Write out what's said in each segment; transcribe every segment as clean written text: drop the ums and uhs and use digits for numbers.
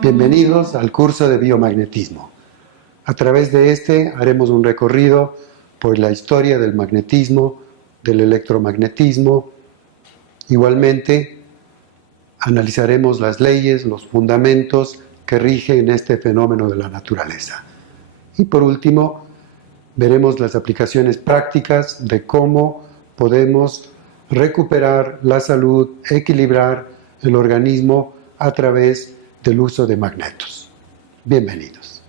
Bienvenidos al curso de biomagnetismo. A través de este haremos un recorrido por la historia del magnetismo, del electromagnetismo. Igualmente, analizaremos las leyes, los fundamentos que rigen este fenómeno de la naturaleza. Y por último, veremos las aplicaciones prácticas de cómo podemos recuperar la salud, equilibrar el organismo a través del uso de magnetos. Bienvenidos.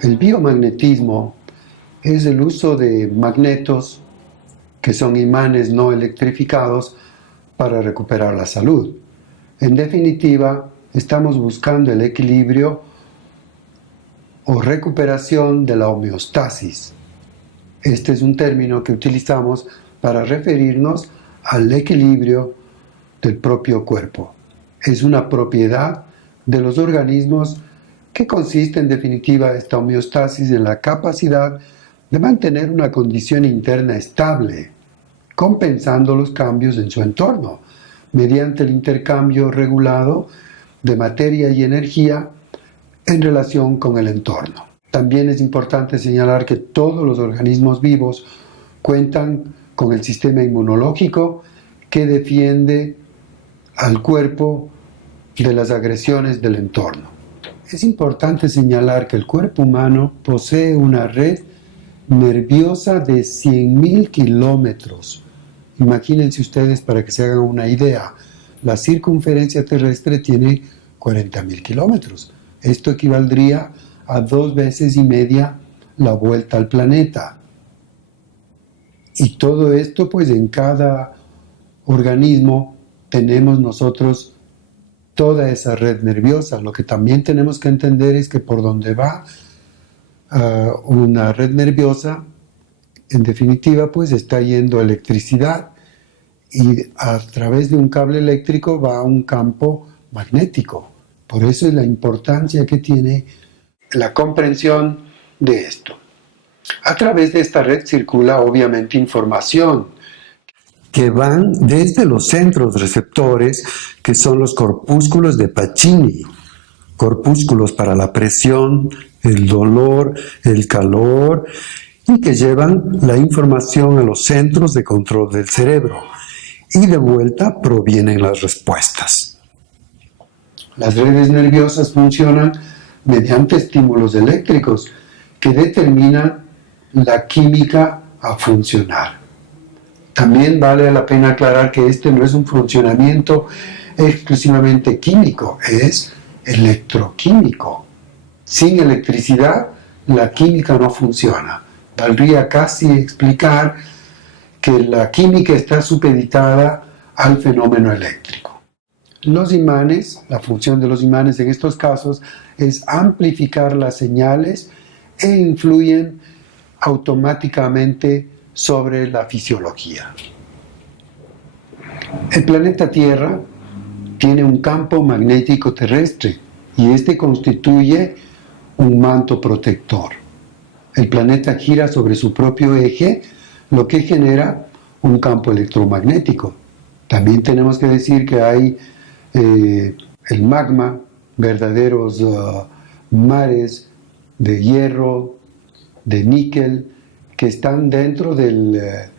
El biomagnetismo es el uso de magnetos, que son imanes no electrificados, para recuperar la salud. En definitiva, estamos buscando el equilibrio o recuperación de la homeostasis. Este es un término que utilizamos para referirnos al equilibrio del propio cuerpo. Es una propiedad de los organismos que consiste en definitiva esta homeostasis en la capacidad de mantener una condición interna estable, compensando los cambios en su entorno, mediante el intercambio regulado de materia y energía en relación con el entorno. También es importante señalar que todos los organismos vivos cuentan con el sistema inmunológico que defiende al cuerpo de las agresiones del entorno. Es importante señalar que el cuerpo humano posee una red nerviosa de 100.000 kilómetros. Imagínense ustedes, para que se hagan una idea, la circunferencia terrestre tiene 40.000 kilómetros. Esto equivaldría a 2 veces y media la vuelta al planeta. Y todo esto, pues en cada organismo tenemos nosotros toda esa red nerviosa. Lo que también tenemos que entender es que por donde va una red nerviosa, en definitiva, pues está yendo electricidad y a través de un cable eléctrico va a un campo magnético. Por eso es la importancia que tiene la comprensión de esto. A través de esta red circula obviamente información que van desde los centros receptores, que son los corpúsculos de Pacini, corpúsculos para la presión, el dolor, el calor, y que llevan la información a los centros de control del cerebro. Y de vuelta provienen las respuestas. Las redes nerviosas funcionan mediante estímulos eléctricos que determinan la química a funcionar. También vale la pena aclarar que este no es un funcionamiento exclusivamente químico, es electroquímico. Sin electricidad, la química no funciona. Valdría casi explicar que la química está supeditada al fenómeno eléctrico. Los imanes, la función de los imanes en estos casos es amplificar las señales e influyen automáticamente sobre la fisiología. El planeta Tierra tiene un campo magnético terrestre y este constituye un manto protector. El planeta gira sobre su propio eje, lo que genera un campo electromagnético. También tenemos que decir que hay el magma, verdaderos mares de hierro, de níquel, que están dentro de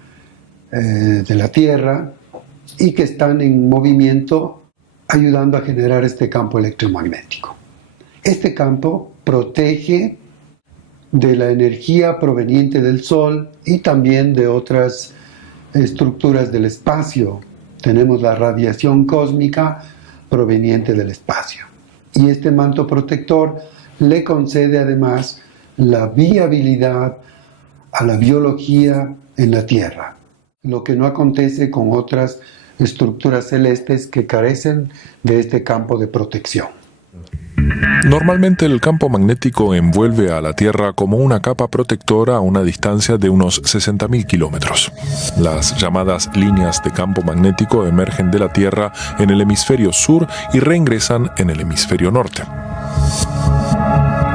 la Tierra y que están en movimiento ayudando a generar este campo electromagnético. Este campo protege de la energía proveniente del Sol y también de otras estructuras del espacio. Tenemos la radiación cósmica proveniente del espacio. Y este manto protector le concede además la viabilidad a la biología en la Tierra, lo que no acontece con otras estructuras celestes que carecen de este campo de protección. Normalmente el campo magnético envuelve a la Tierra como una capa protectora a una distancia de unos 60.000 kilómetros. Las llamadas líneas de campo magnético emergen de la Tierra en el hemisferio sur y reingresan en el hemisferio norte.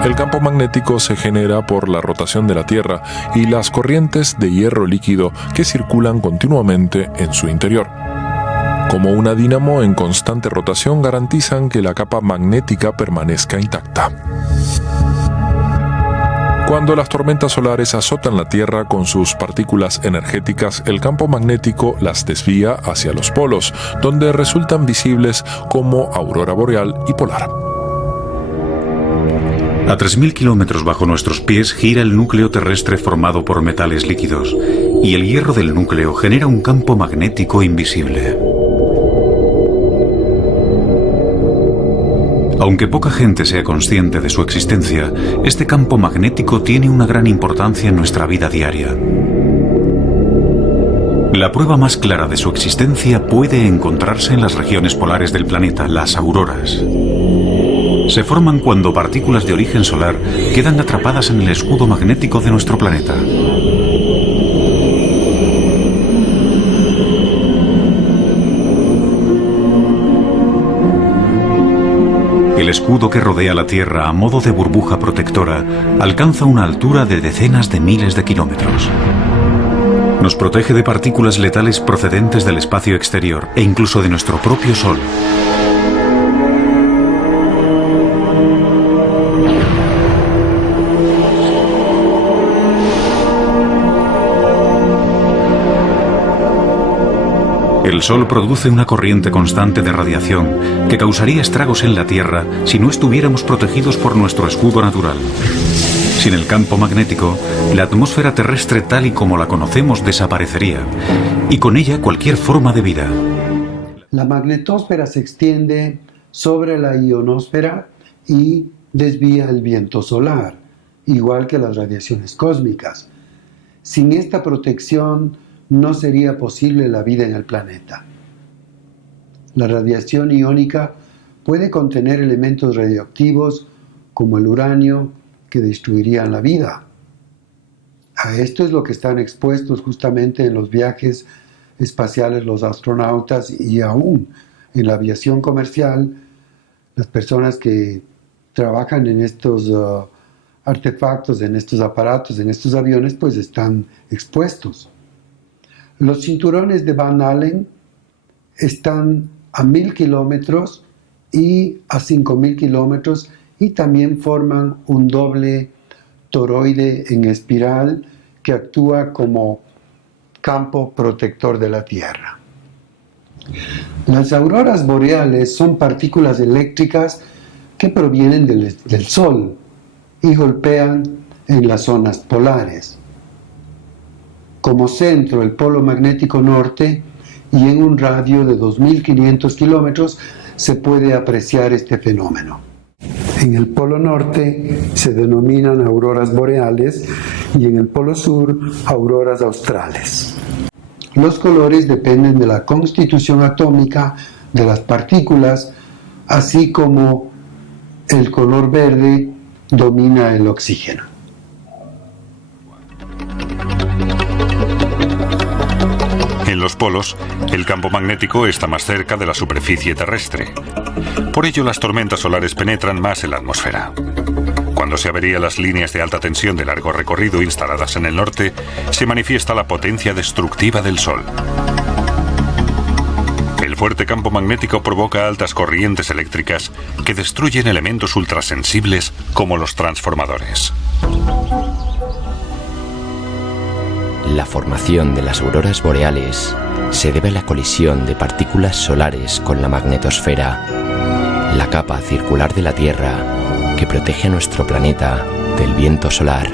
El campo magnético se genera por la rotación de la Tierra y las corrientes de hierro líquido que circulan continuamente en su interior. Como una dínamo en constante rotación, garantizan que la capa magnética permanezca intacta. Cuando las tormentas solares azotan la Tierra con sus partículas energéticas, el campo magnético las desvía hacia los polos, donde resultan visibles como aurora boreal y polar. A 3.000 kilómetros bajo nuestros pies gira el núcleo terrestre formado por metales líquidos, y el hierro del núcleo genera un campo magnético invisible. Aunque poca gente sea consciente de su existencia, este campo magnético tiene una gran importancia en nuestra vida diaria. La prueba más clara de su existencia puede encontrarse en las regiones polares del planeta, las auroras. Se forman cuando partículas de origen solar quedan atrapadas en el escudo magnético de nuestro planeta. El escudo que rodea la Tierra a modo de burbuja protectora alcanza una altura de decenas de miles de kilómetros. Nos protege de partículas letales procedentes del espacio exterior e incluso de nuestro propio Sol. El Sol produce una corriente constante de radiación que causaría estragos en la Tierra si no estuviéramos protegidos por nuestro escudo natural. Sin el campo magnético, la atmósfera terrestre tal y como la conocemos desaparecería, y con ella cualquier forma de vida. La magnetosfera se extiende sobre la ionosfera y desvía el viento solar, igual que las radiaciones cósmicas. Sin esta protección, no sería posible la vida en el planeta. La radiación iónica puede contener elementos radioactivos como el uranio que destruirían la vida. A esto es lo que están expuestos justamente en los viajes espaciales los astronautas y aún en la aviación comercial, las personas que trabajan en estos artefactos, en estos aparatos, en estos aviones, pues están expuestos. Los cinturones de Van Allen están a 1.000 kilómetros y a 5.000 kilómetros y también forman un doble toroide en espiral que actúa como campo protector de la Tierra. Las auroras boreales son partículas eléctricas que provienen del Sol y golpean en las zonas polares. Como centro, el polo magnético norte, y en un radio de 2.500 kilómetros se puede apreciar este fenómeno. En el polo norte se denominan auroras boreales y en el polo sur auroras australes. Los colores dependen de la constitución atómica de las partículas, así como el color verde domina el oxígeno. En los polos, el campo magnético está más cerca de la superficie terrestre. Por ello, las tormentas solares penetran más en la atmósfera. Cuando se averían las líneas de alta tensión de largo recorrido instaladas en el norte, se manifiesta la potencia destructiva del Sol. El fuerte campo magnético provoca altas corrientes eléctricas que destruyen elementos ultrasensibles como los transformadores. La formación de las auroras boreales se debe a la colisión de partículas solares con la magnetosfera, la capa circular de la Tierra que protege a nuestro planeta del viento solar.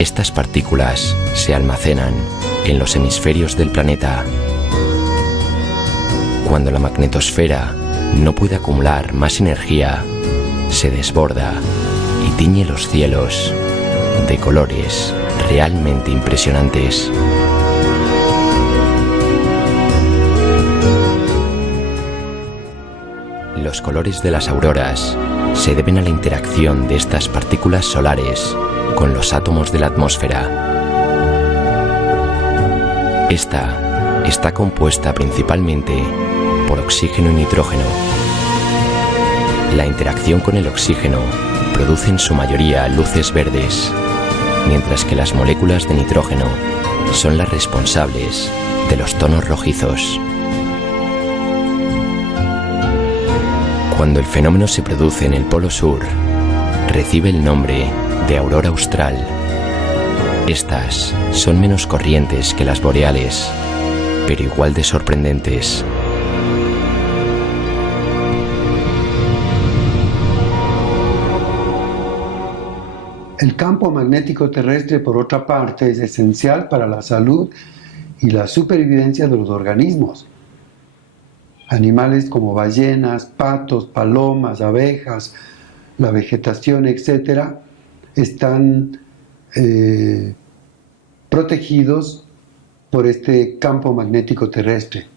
Estas partículas se almacenan en los hemisferios del planeta. Cuando la magnetosfera no puede acumular más energía, se desborda y tiñe los cielos de colores realmente impresionantes. los colores de las auroras se deben a la interacción de estas partículas solares con los átomos de la atmósfera. Esta está compuesta principalmente por oxígeno y nitrógeno. La interacción con el oxígeno produce en su mayoría luces verdes, mientras que las moléculas de nitrógeno son las responsables de los tonos rojizos. Cuando el fenómeno se produce en el polo sur, recibe el nombre de aurora austral. Estas son menos corrientes que las boreales, pero igual de sorprendentes. El campo magnético terrestre, por otra parte, es esencial para la salud y la supervivencia de los organismos. Animales como ballenas, patos, palomas, abejas, la vegetación, etc., están protegidos por este campo magnético terrestre.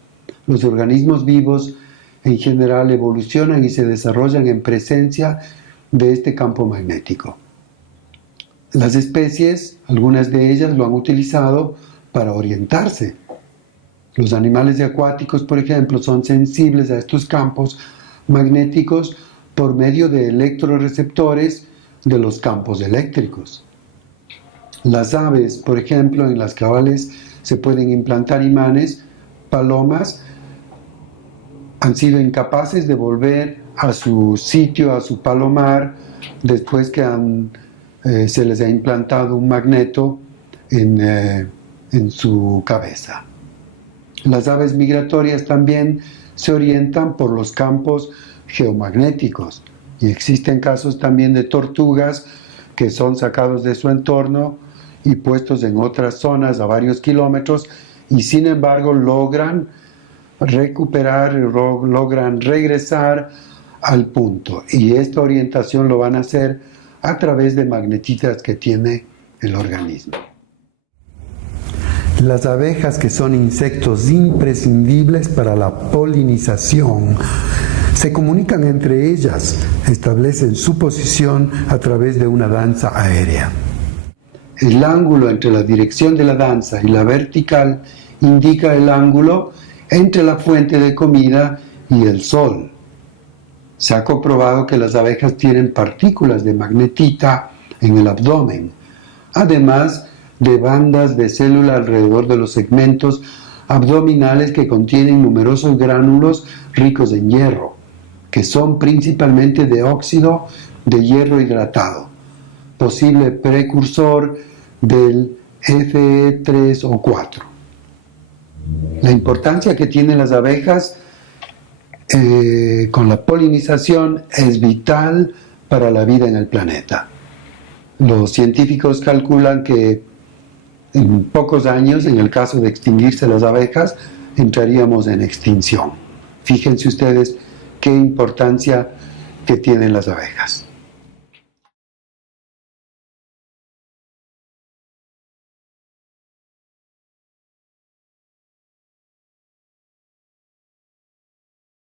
Los organismos vivos en general evolucionan y se desarrollan en presencia de este campo magnético. Las especies, algunas de ellas, lo han utilizado para orientarse. Los animales acuáticos, por ejemplo, son sensibles a estos campos magnéticos por medio de electroreceptores de los campos eléctricos. Las aves, por ejemplo, en las cuales se pueden implantar imanes, palomas, han sido incapaces de volver a su sitio, a su palomar, después que se les ha implantado un magneto en su cabeza. Las aves migratorias también se orientan por los campos geomagnéticos y existen casos también de tortugas que son sacados de su entorno y puestos en otras zonas a varios kilómetros y sin embargo logran recuperar, logran regresar al punto, y esta orientación lo van a hacer a través de magnetitas que tiene el organismo. Las abejas, que son insectos imprescindibles para la polinización, se comunican entre ellas, establecen su posición a través de una danza aérea. El ángulo entre la dirección de la danza y la vertical indica el ángulo entre la fuente de comida y el sol. Se ha comprobado que las abejas tienen partículas de magnetita en el abdomen, además de bandas de célula alrededor de los segmentos abdominales que contienen numerosos gránulos ricos en hierro, que son principalmente de óxido de hierro hidratado, posible precursor del Fe3 o 4. La importancia que tienen las abejas con la polinización es vital para la vida en el planeta. Los científicos calculan que en pocos años, en el caso de extinguirse las abejas, entraríamos en extinción. Fíjense ustedes qué importancia que tienen las abejas.